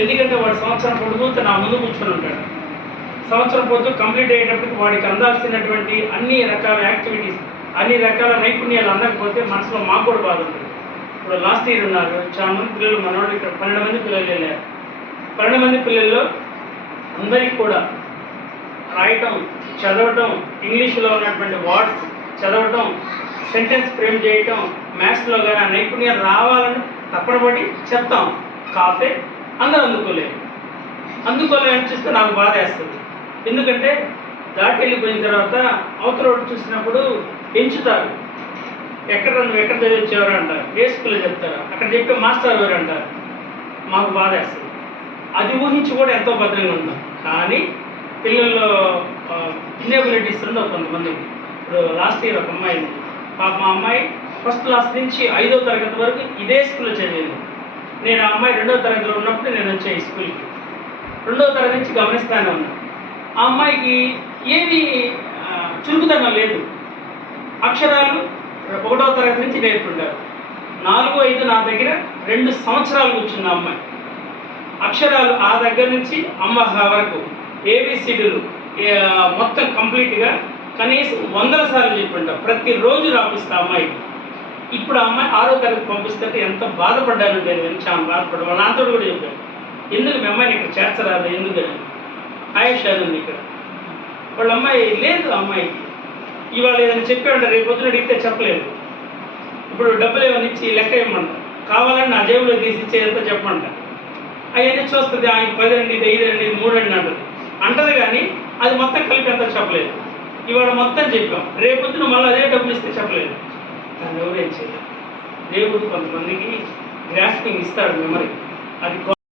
ఎందుకంటే వాడు సంవత్సరం పొడుగుతూ నా ముందు కూర్చొని ఉంటాడు. సంవత్సరం పొద్దు కంప్లీట్ అయ్యేటప్పటికి వాడికి అందాల్సినటువంటి అన్ని రకాల యాక్టివిటీస్, అన్ని రకాల నైపుణ్యాలు అందకపోతే మనసులో మాకు కూడా బాధ ఉంటుంది. ఇప్పుడు లాస్ట్ ఇయర్ ఉన్నారు చాలా మంది పిల్లలు, మనవాళ్ళు ఇక్కడ 12 మంది పిల్లలు వెళ్ళారు. 12 మంది పిల్లల్లో అందరికీ కూడా రాయటం, చదవటం, ఇంగ్లీష్లో ఉన్నటువంటి వర్డ్స్ చదవటం, సెంటెన్స్ ఫ్రేమ్ చేయటం, మ్యాథ్స్లో కానీ ఆ నైపుణ్యాలు రావాలని తప్పనబడి చెప్తాం. కాకపోతే అందరూ అందుకోలేని చూస్తే నాకు బాధ వేస్తుంది. ఎందుకంటే దాటి వెళ్ళిపోయిన తర్వాత అవతల రోడ్డు చూసినప్పుడు ఎంచుతారు. నువ్వు ఎక్కడ చదివించేవారు అంటారు, ఏ స్కూల్లో చెప్తారు, అక్కడ చెప్పే మాస్టర్ ఎవరు అంటారు. మాకు బాధ వేస్తుంది. అది ఊహించి కూడా ఎంతో భద్రంగా ఉంటాం. కానీ పిల్లల్లో ఇన్ఎబిలిటీస్ ఉండవు కొంతమందికి. ఇప్పుడు లాస్ట్ ఇయర్ ఒక అమ్మాయి, మా అమ్మాయి ఫస్ట్ క్లాస్ నుంచి 5వ తరగతి వరకు ఇదే స్కూల్లో చదివింది. నేను ఆ అమ్మాయి 2వ తరగతిలో ఉన్నప్పుడు నేను వచ్చాను ఈ స్కూల్కి. 2వ తరగతి నుంచి గమనిస్తానే ఉన్నాను. ఆ అమ్మాయికి ఏది చురుకుదనం లేదు. అక్షరాలు 1వ తరగతి నుంచి నేర్పుంటారు. 4, 5 నా దగ్గర 2 సంవత్సరాలు కూర్చున్న అమ్మాయి. అక్షరాలు ఆ దగ్గర నుంచి అమ్మ వరకు ఏబిసిడీలు మొత్తం కంప్లీట్గా కనీసం 100 సార్లు చెప్పుంటాం. ప్రతిరోజు రాపిస్తా అమ్మాయికి. ఇప్పుడు ఆ అమ్మాయి 6వ తరగతి పంపిస్తుంటే ఎంత బాధపడ్డాను నేను, చాలా బాధపడ్డా. వాళ్ళ నాతో కూడా చెప్పాను, ఎందుకు మీ అమ్మాయిని ఇక్కడ చేర్చరాదు, ఎందుకని. ఆయుష్ అని ఉంది ఇక్కడ. వాళ్ళ అమ్మాయి లేదు, అమ్మాయికి ఇవాళ ఏదైనా చెప్పామంట, రేపు పొద్దున అడిగితే చెప్పలేదు. ఇప్పుడు డబ్బులు ఏమైనా ఇచ్చి లెక్క ఇవ్వమంట, కావాలని నా జేబులో తీసి ఇచ్చేదంతా చెప్పమంట. అవన్నీ చూస్తుంది, ఆయన 10 రండి, ఇది 5 రండి, ఇది 3 రండి అంటది. కానీ అది మొత్తం కలిపి అంతా చెప్పలేదు. ఇవాళ మొత్తం చెప్పాం, రేపు పొద్దున మళ్ళీ అదే డబ్బులు ఇస్తే చెప్పలేదు. దాన్ని ఎవరేం చేయలేదు. దేవుడు కొంతమందికి గ్రాస్పింగ్ ఇస్తాడు, మెమరీ. అది